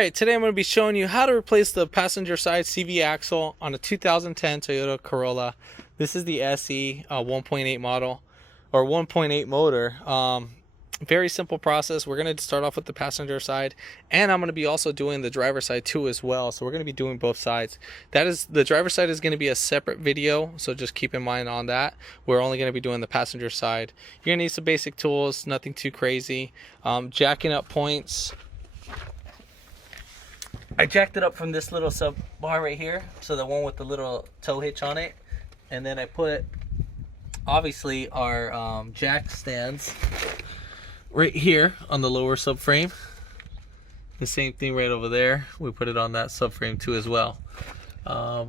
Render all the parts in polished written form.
Alright, today I'm going to be showing you how to replace the passenger side CV axle on a 2010 Toyota Corolla. This is the SE 1.8 model, or 1.8 motor. Very simple process. We're going to start off with the passenger side, and I'm going to be also doing the driver side too as well. So we're going to be doing both sides. The driver side is going to be a separate video, so just keep in mind on that. We're only going to be doing the passenger side. You're going to need some basic tools, nothing too crazy. Jacking up points. I jacked it up from this little sub bar right here, so the one with the little tow hitch on it, and then I put obviously our jack stands right here on the lower subframe. The same thing right over there, we put it on that subframe too as well. But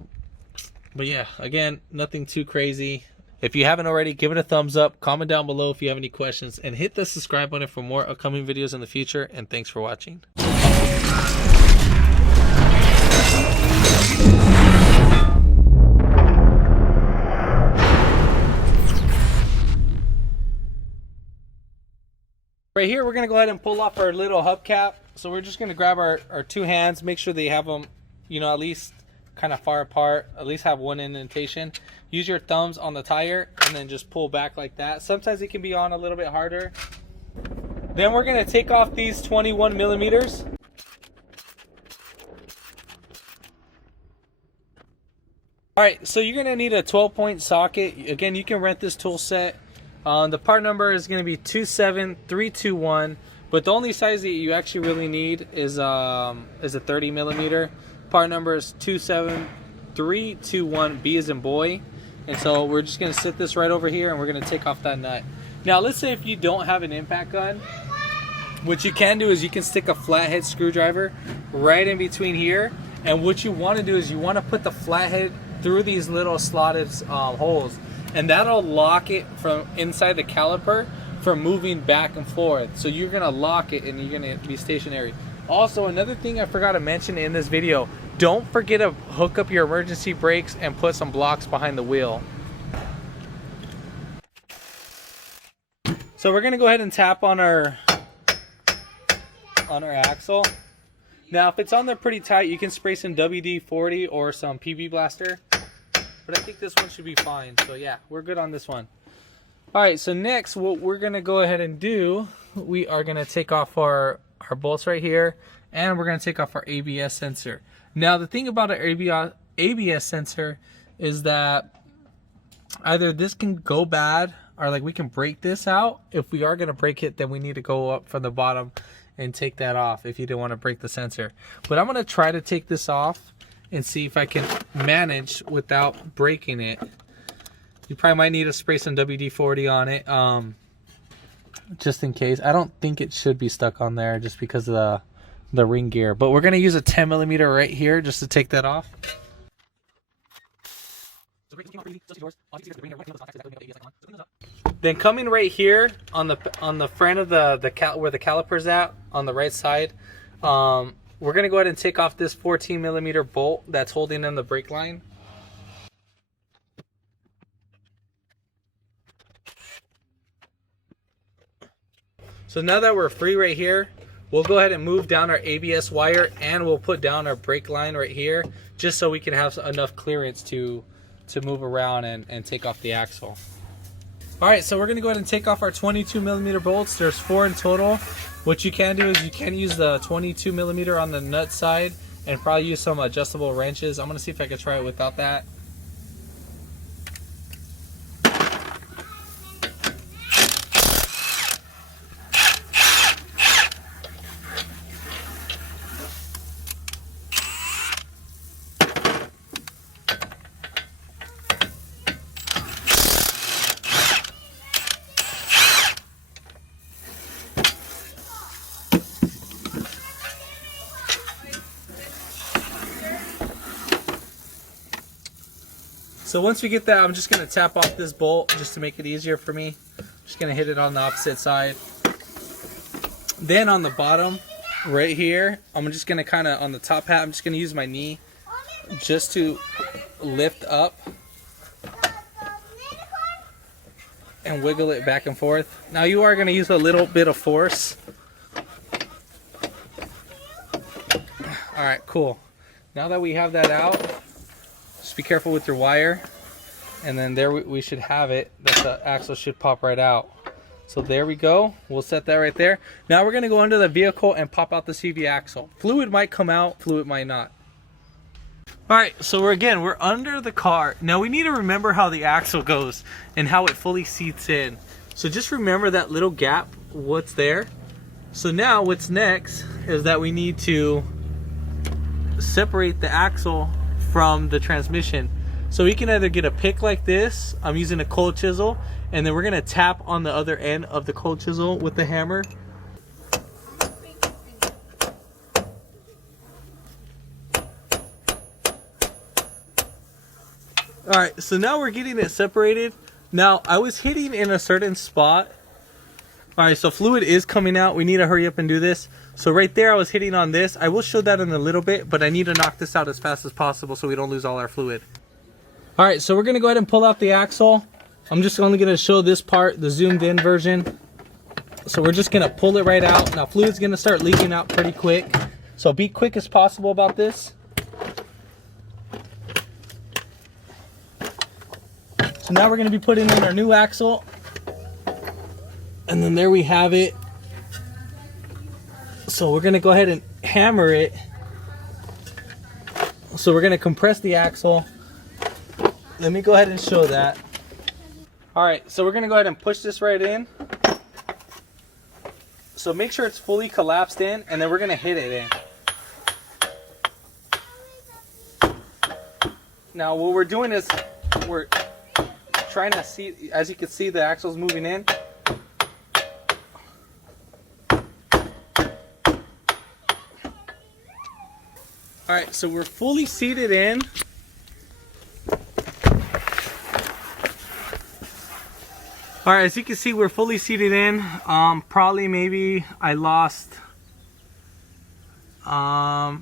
yeah, again, nothing too crazy. If you haven't already, give it a thumbs up, comment down below if you have any questions, and hit the subscribe button for more upcoming videos in the future. And thanks for watching. Right here, we're going to go ahead and pull off our little hubcap. So we're just going to grab our two hands, make sure they have them, at least kind of far apart, at least have one indentation. Use your thumbs on the tire and then just pull back like that. Sometimes it can be on a little bit harder. Then we're going to take off these 21 millimeters. Alright, so you're going to need a 12-point socket. Again, you can rent this tool set. The part number is going to be 27321, but the only size that you actually really need is a 30 millimeter. Part number is 27321, B as in boy. And so we're just going to sit this right over here, and we're going to take off that nut. Now, let's say if you don't have an impact gun, what you can do is you can stick a flathead screwdriver right in between here. And what you want to do is you want to put the flathead through these little slotted holes. And that'll lock it from inside the caliper from moving back and forth. So you're gonna lock it and you're gonna be stationary. Also, another thing I forgot to mention in this video, don't forget to hook up your emergency brakes and put some blocks behind the wheel. So we're gonna go ahead and tap on our axle. Now, if it's on there pretty tight, you can spray some WD-40 or some PB Blaster. But I think this one should be fine. So yeah, we're good on this one. Alright, so next what we're going to go ahead and do, we are going to take off our bolts right here. And we're going to take off our ABS sensor. Now the thing about our ABS sensor is that either this can go bad or like we can break this out. If we are going to break it, then we need to go up from the bottom and take that off if you didn't want to break the sensor. But I'm going to try to take this off and see if I can manage without breaking it. You probably might need to spray some WD-40 on it, just in case. I don't think it should be stuck on there just because of the ring gear. But we're going to use a 10 millimeter right here just to take that off. Then coming right here on the front of where the caliper's at on the right side, we're going to go ahead and take off this 14 millimeter bolt that's holding in the brake line. So now that we're free right here, we'll go ahead and move down our ABS wire, and we'll put down our brake line right here just so we can have enough clearance to move around and take off the axle. Alright, so we're going to go ahead and take off our 22 millimeter bolts. There's 4 in total. What you can do is you can use the 22 millimeter on the nut side and probably use some adjustable wrenches. I'm going to see if I can try it without that. So once we get that, I'm just going to tap off this bolt just to make it easier for me. Just going to hit it on the opposite side. Then on the bottom right here, I'm just going to kind of, on the top hat, I'm just going to use my knee just to lift up and wiggle it back and forth. Now you are going to use a little bit of force All right, cool. Now that we have that out, just be careful with your wire. And then there we should have it, that the axle should pop right out. So there we go. We'll set that right there. Now we're gonna go under the vehicle and pop out the CV axle. Fluid might come out, fluid might not. All right, so we're under the car. Now we need to remember how the axle goes and how it fully seats in. So just remember that little gap, what's there. So now what's next is that we need to separate the axle from the transmission. So we can either get a pick like this, I'm using a cold chisel, and then we're gonna tap on the other end of the cold chisel with the hammer. All right, so now we're getting it separated. Now I was hitting in a certain spot. All right, so fluid is coming out. We need to hurry up and do this. So right there I was hitting on this. I will show that in a little bit, but I need to knock this out as fast as possible so we don't lose all our fluid. All right, so we're gonna go ahead and pull out the axle. I'm just only gonna show this part, the zoomed in version. So we're just gonna pull it right out. Now fluid's gonna start leaking out pretty quick. So be quick as possible about this. So now we're gonna be putting in our new axle. And then there we have it. So we're gonna go ahead and hammer it. So we're gonna compress the axle. Let me go ahead and show that. All right, so we're gonna go ahead and push this right in. So make sure it's fully collapsed in, and then we're gonna hit it in. Now what we're doing is we're trying to see, as you can see, the axle's moving in. All right, so we're fully seated in. All right, as you can see, we're fully seated in. Probably maybe I lost, I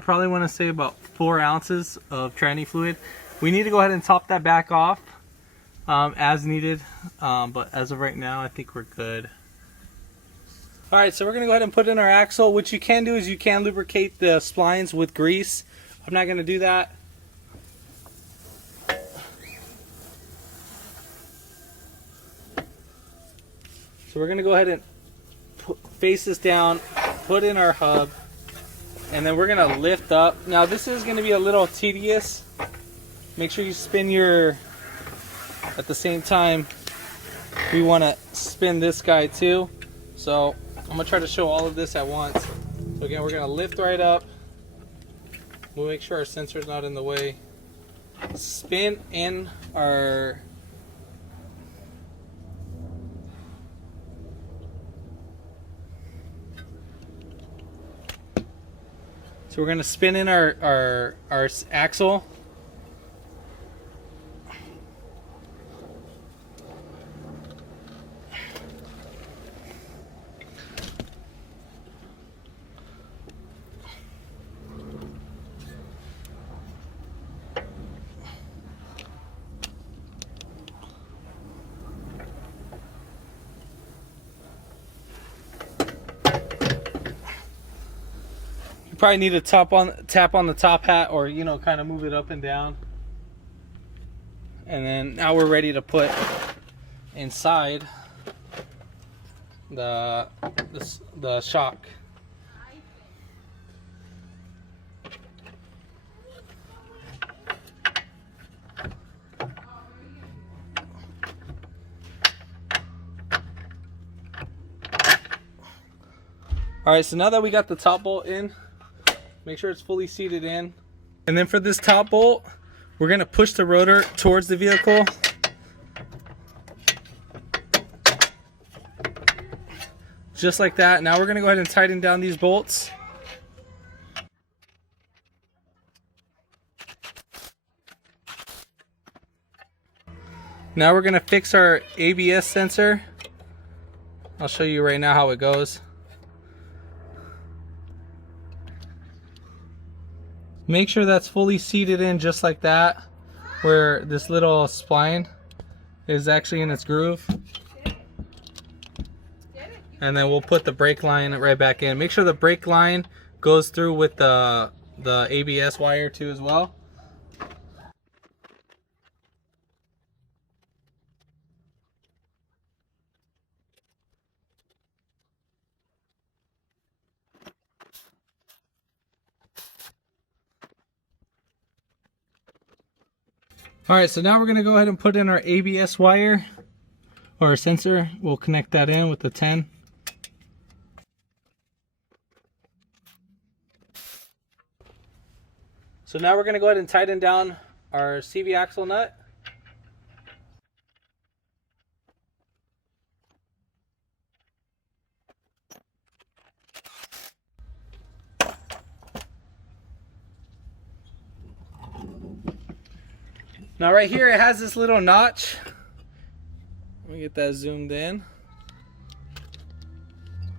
probably want to say about 4 ounces of tranny fluid. We need to go ahead and top that back off as needed. But as of right now, I think we're good. All right, so we're gonna go ahead and put in our axle. What you can do is you can lubricate the splines with grease. I'm not gonna do that. So we're gonna go ahead and face this down, put in our hub, and then we're gonna lift up. Now this is gonna be a little tedious. Make sure you spin your, at the same time, we wanna spin this guy too. So I'm gonna try to show all of this at once. So again, we're gonna lift right up. We'll make sure our sensor's not in the way. Spin in our, so we're gonna spin in our axle. Probably need to tap on the top hat, or you know, kind of move it up and down. And then now we're ready to put inside the shock. All right, so now that we got the top bolt in, make sure it's fully seated in. And then for this top bolt, we're gonna push the rotor towards the vehicle. Just like that. Now we're gonna go ahead and tighten down these bolts. Now we're gonna fix our ABS sensor. I'll show you right now how it goes. Make sure that's fully seated in just like that, where this little spline is actually in its groove. And then we'll put the brake line right back in. Make sure the brake line goes through with the ABS wire too as well. All right, so now we're gonna go ahead and put in our ABS wire or our sensor. We'll connect that in with the 10. So now we're gonna go ahead and tighten down our CV axle nut. Now right here it has this little notch. Let me get that zoomed in.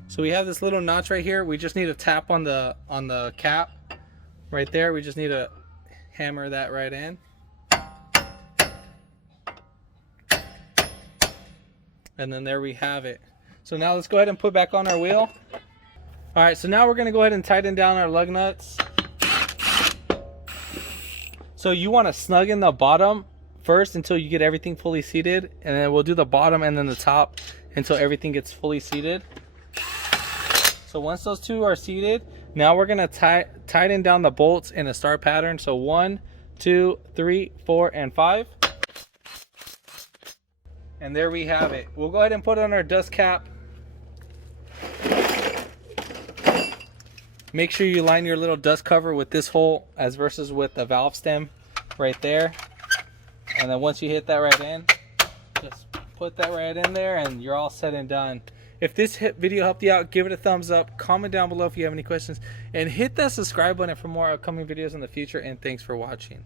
So we have this little notch right here. We just need to tap on the cap right there. We just need to hammer that right in. And then there we have it. So now let's go ahead and put back on our wheel. All right, so now we're gonna go ahead and tighten down our lug nuts. So you want to snug in the bottom first until you get everything fully seated, and then we'll do the bottom and then the top until everything gets fully seated. So once those two are seated, now we're gonna tighten down the bolts in a star pattern. So 1, 2, 3, 4, and 5. And there we have it. We'll go ahead and put on our dust cap. Make sure you line your little dust cover with this hole as versus with the valve stem right there. And then once you hit that right in, just put that right in there and you're all set and done. If this video helped you out, give it a thumbs up, comment down below if you have any questions, and hit that subscribe button for more upcoming videos in the future, and thanks for watching.